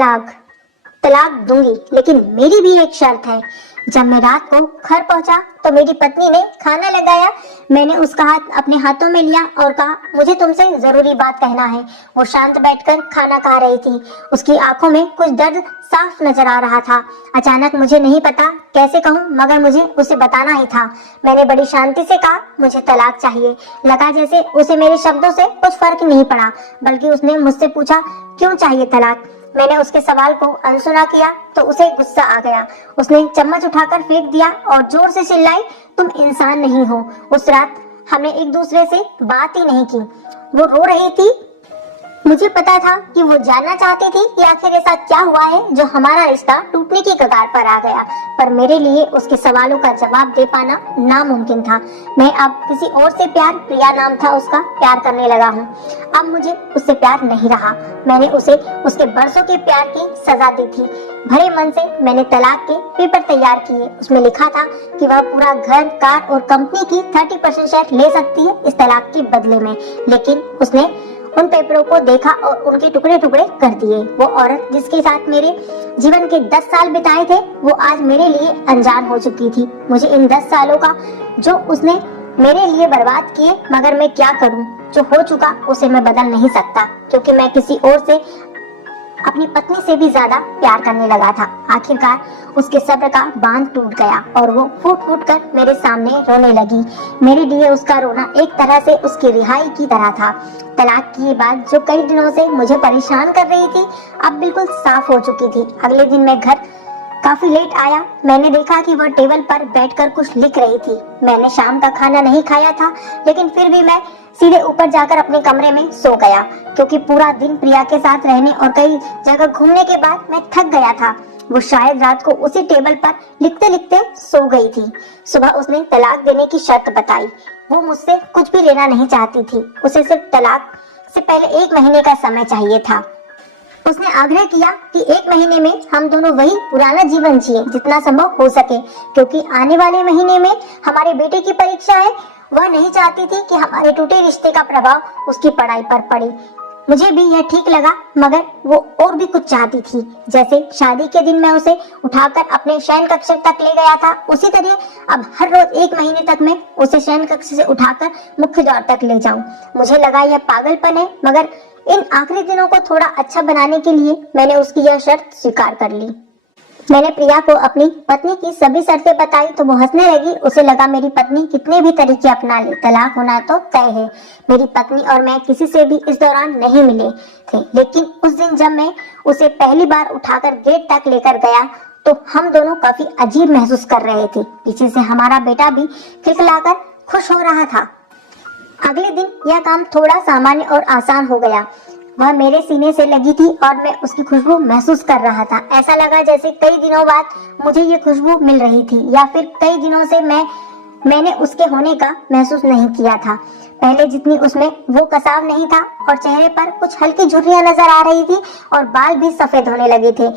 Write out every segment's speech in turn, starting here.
तलाक तलाक दूंगी, लेकिन मेरी भी एक शर्त है। जब मैं रात को घर पहुंचा तो मेरी पत्नी ने खाना लगाया। मैंने उसका हाथ अपने हाथों में लिया और कहा, मुझे तुमसे जरूरी बात कहना है। वो शांत बैठकर खाना खा रही थी। उसकी आंखों में कुछ दर्द साफ नजर आ रहा था। अचानक मुझे नहीं पता कैसे कहूँ, मगर मुझे उसे बताना ही था। मैंने बड़ी शांति से कहा, मुझे तलाक चाहिए। लगा जैसे उसे मेरे शब्दों से कुछ फर्क नहीं पड़ा, बल्कि उसने मुझसे पूछा, क्यों चाहिए तलाक। मैंने उसके सवाल को अनसुना किया तो उसे गुस्सा आ गया। उसने चम्मच उठाकर फेंक दिया और जोर से चिल्लाई, तुम इंसान नहीं हो। उस रात हमने एक दूसरे से बात ही नहीं की। वो रो रही थी। मुझे पता था कि वो जानना चाहती थी कि आखिर ऐसा क्या हुआ है जो हमारा रिश्ता टूटने की कगार पर आ गया, पर मेरे लिए उसके सवालों का जवाब दे पाना नामुमकिन था। मैं अब किसी और से प्रिया नाम था उसका, प्यार करने लगा हूँ। अब मुझे उससे प्यार नहीं रहा। मैंने उसे उसके बरसों के प्यार की सजा दी थी। भरे मन से मैंने तलाक के पेपर तैयार किए। उसमें लिखा था कि वह पूरा घर, कार और कंपनी की 30% शेयर ले सकती है इस तलाक के बदले में। लेकिन उसने उन पेपरों को देखा और उनके टुकड़े टुकड़े कर दिए। वो औरत जिसके साथ मेरे जीवन के 10 साल बिताए थे, वो आज मेरे लिए अनजान हो चुकी थी। मुझे इन 10 सालों का जो उसने मेरे लिए बर्बाद किए, मगर मैं क्या करूं? जो हो चुका उसे मैं बदल नहीं सकता, क्योंकि मैं किसी और से, अपनी पत्नी से भी ज्यादा प्यार करने लगा था। आखिरकार उसके सब्र का बांध टूट गया और वो फूट फूट कर मेरे सामने रोने लगी। मेरे लिए उसका रोना एक तरह से उसकी रिहाई की तरह था। तलाक की बात जो कई दिनों से मुझे परेशान कर रही थी, अब बिल्कुल साफ हो चुकी थी। अगले दिन मैं घर काफी लेट आया। मैंने देखा कि वह टेबल पर बैठकर कुछ लिख रही थी। मैंने शाम का खाना नहीं खाया था, लेकिन फिर भी मैं सीधे ऊपर जाकर अपने कमरे में सो गया, क्योंकि पूरा दिन प्रिया के साथ रहने और कई जगह घूमने के बाद मैं थक गया था। वो शायद रात को उसी टेबल पर लिखते लिखते सो गई थी। सुबह उसने तलाक देने की शर्त बताई। वो मुझसे कुछ भी लेना नहीं चाहती थी। उसे सिर्फ तलाक से पहले 1 महीने का समय चाहिए था। उसने आग्रह किया कि 1 महीने में हम दोनों वही पुराना जीवन जिए जितना संभव हो सके, क्योंकि आने वाले महीने में हमारे बेटे की परीक्षा है। वह नहीं चाहती थी कि हमारे टूटे रिश्ते का प्रभाव उसकी पढ़ाई पर पड़े। मुझे भी यह ठीक लगा, मगर वो और भी कुछ चाहती थी। जैसे शादी के दिन मैं उसे उठाकर अपने शयन कक्ष तक ले गया था, उसी तरह अब हर रोज 1 महीने तक मैं उसे शयन कक्ष से उठाकर मुख्य द्वार तक ले जाऊं। मुझे लगा यह पागलपन है, मगर इन आखिरी दिनों को थोड़ा अच्छा बनाने के लिए मैंने उसकी यह शर्त स्वीकार कर ली। मैंने प्रिया को अपनी पत्नी की सभी शर्तें बताई तो वो हंसने लगी। उसे लगा मेरी पत्नी कितने भी तरीके अपना ले, तलाक होना तो तय है। मेरी पत्नी और मैं किसी से भी इस दौरान नहीं मिले थे, लेकिन उस दिन जब मैं उसे पहली बार उठाकर गेट तक लेकर गया तो हम दोनों काफी अजीब महसूस कर रहे थे। पीछे से हमारा बेटा भी खिलखिलाकर खुश हो रहा था। अगले दिन यह काम थोड़ा सामान्य और आसान हो गया। वह मेरे सीने से लगी थी और मैं उसकी खुशबू महसूस कर रहा था। ऐसा लगा जैसे कई दिनों बाद मुझे ये खुशबू मिल रही थी, या फिर कई दिनों से मैंने उसके होने का महसूस नहीं किया था। पहले जितनी उसमें वो कसाव नहीं था और चेहरे पर कुछ हल्की झुर्रियां नजर आ रही थी और बाल भी सफेद होने लगे थे।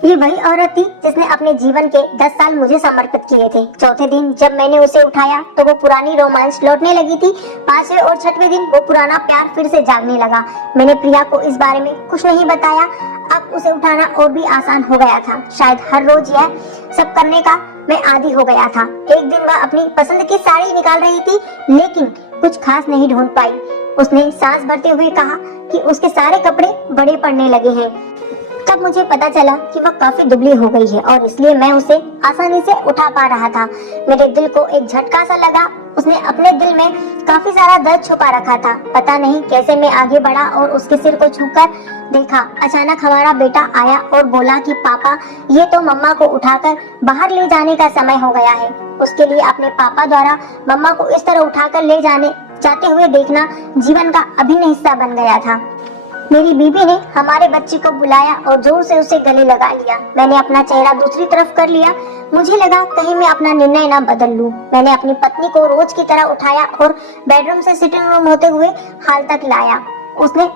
ये वही औरत थी जिसने अपने जीवन के 10 साल मुझे समर्पित किए थे। चौथे दिन जब मैंने उसे उठाया तो वो पुरानी रोमांस लौटने लगी थी। 5वें और 6वें दिन वो पुराना प्यार फिर से जागने लगा। मैंने प्रिया को इस बारे में कुछ नहीं बताया। अब उसे उठाना और भी आसान हो गया था। शायद हर रोज यह सब करने का मैं आदी हो गया था। एक दिन वह अपनी पसंद की साड़ी निकाल रही थी, लेकिन कुछ खास नहीं ढूंढ पाई। उसने सांस भरते हुए कहा कि उसके सारे कपड़े बड़े पड़ने लगे हैं। तब मुझे पता चला कि वह काफी दुबली हो गई है और इसलिए मैं उसे आसानी से उठा पा रहा था। मेरे दिल को एक झटका सा लगा। उसने अपने दिल में काफी सारा दर्द छुपा रखा था। पता नहीं कैसे मैं आगे बढ़ा और उसके सिर को छूकर देखा। अचानक हमारा बेटा आया और बोला कि पापा, ये तो मम्मा को उठाकर बाहर ले जाने का समय हो गया है। उसके लिए अपने पापा द्वारा मम्मा को इस तरह उठाकर ले जाते हुए देखना जीवन का अभिन्न हिस्सा बन गया था। मेरी बीबी ने हमारे बच्चे को बुलाया और जोर से उसे गले लगा लिया। मैंने अपना चेहरा दूसरी तरफ कर लिया। मुझे लगा कहीं मैं अपना निर्णय ना बदल लूं। मैंने अपनी पत्नी को रोज की तरह उठाया और बेडरूम से सिटिंग रूम होते हुए हाल तक लाया। उसने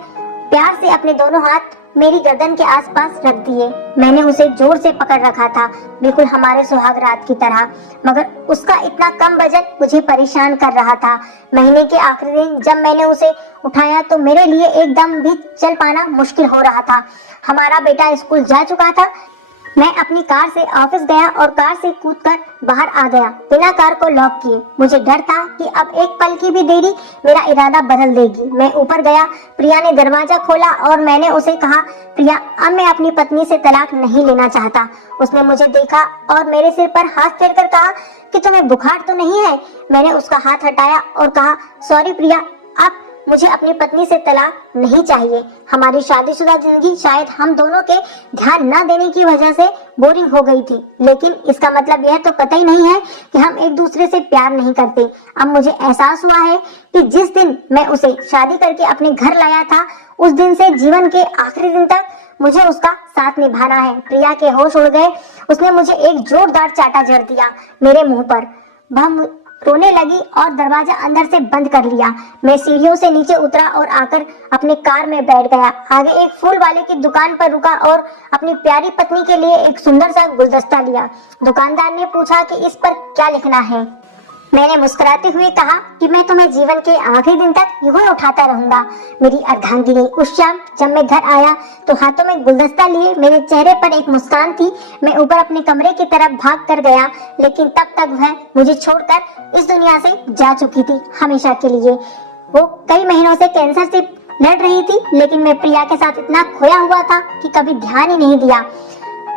प्यार से अपने दोनों हाथ मेरी गर्दन के आसपास रख दिए। मैंने उसे जोर से पकड़ रखा था, बिल्कुल हमारे सुहाग रात की तरह, मगर उसका इतना कम वजन मुझे परेशान कर रहा था। महीने के आखिरी दिन जब मैंने उसे उठाया तो मेरे लिए एकदम भी चल पाना मुश्किल हो रहा था। हमारा बेटा स्कूल जा चुका था। मैं अपनी कार से ऑफिस गया और कार से कूदकर बाहर आ गया, बिना कार को लॉक किए। मुझे डर था कि अब एक पल की भी देरी मेरा इरादा बदल देगी। मैं ऊपर गया, प्रिया ने दरवाजा खोला और मैंने उसे कहा, प्रिया, अब मैं अपनी पत्नी से तलाक नहीं लेना चाहता। उसने मुझे देखा और मेरे सिर पर हाथ फेरकर कहा कि तुम्हें बुखार तो नहीं है? मैंने उसका हाथ हटाया और कहा, सॉरी प्रिया, अब मुझे अपनी पत्नी से तलाक नहीं चाहिए। हमारी शादीशुदा जिंदगी शायद हम दोनों के ध्यान न देने की वजह से बोरिंग हो गई थी, लेकिन इसका मतलब यह तो कतई नहीं है कि हम एक दूसरे से प्यार नहीं करते। अब मुझे एहसास हुआ है कि जिस दिन मैं उसे शादी करके अपने घर लाया था, उस दिन से जीवन के आखिरी दिन तक मुझे उसका साथ निभाना है। प्रिया के होश उड़ गए। उसने मुझे एक जोरदार चाटा जड़ दिया मेरे मुंह पर। वह रोने लगी और दरवाजा अंदर से बंद कर लिया। मैं सीढ़ियों से नीचे उतरा और आकर अपने कार में बैठ गया। आगे एक फूल वाले की दुकान पर रुका और अपनी प्यारी पत्नी के लिए एक सुंदर सा गुलदस्ता लिया। दुकानदार ने पूछा कि इस पर क्या लिखना है। मैंने मुस्कुराते हुए कहा कि मैं तुम्हें जीवन के आखिरी दिन तक यूं ही उठाता रहूंगा। मेरी अर्धांगिनी। उस शाम जब मैं घर आया तो हाथों में गुलदस्ता लिए मेरे चेहरे पर एक मुस्कान थी। मैं ऊपर अपने कमरे की तरफ भाग कर गया, लेकिन तब तक वह मुझे छोड़कर इस दुनिया से जा चुकी थी, हमेशा के लिए। वो कई महीनों से कैंसर से लड़ रही थी, लेकिन मैं प्रिया के साथ इतना खोया हुआ था कि कभी ध्यान ही नहीं दिया।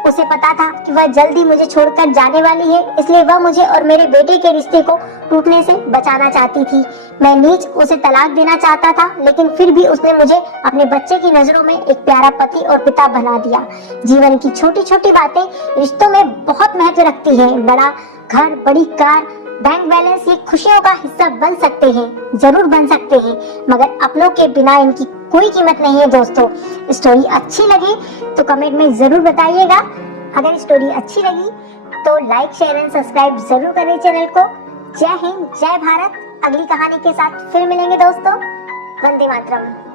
उसे पता था कि वह जल्दी मुझे छोड़कर जाने वाली है, इसलिए वह मुझे और मेरे बेटे के रिश्ते को टूटने से बचाना चाहती थी। मैं नीच उसे तलाक देना चाहता था, लेकिन फिर भी उसने मुझे अपने बच्चे की नजरों में एक प्यारा पति और पिता बना दिया। जीवन की छोटी छोटी बातें रिश्तों में बहुत महत्व रखती हैं। बड़ा घर, बड़ी कार, बैंक बैलेंस ये खुशियों का हिस्सा बन सकते हैं, जरूर बन सकते हैं, मगर अपनों के बिना इनकी कोई कीमत नहीं है। दोस्तों, स्टोरी अच्छी लगी तो कमेंट में जरूर बताइएगा। अगर स्टोरी अच्छी लगी तो लाइक, शेयर एंड सब्सक्राइब जरूर करें चैनल को। जय हिंद, जय भारत। अगली कहानी के साथ फिर मिलेंगे दोस्तों। वंदे मातरम।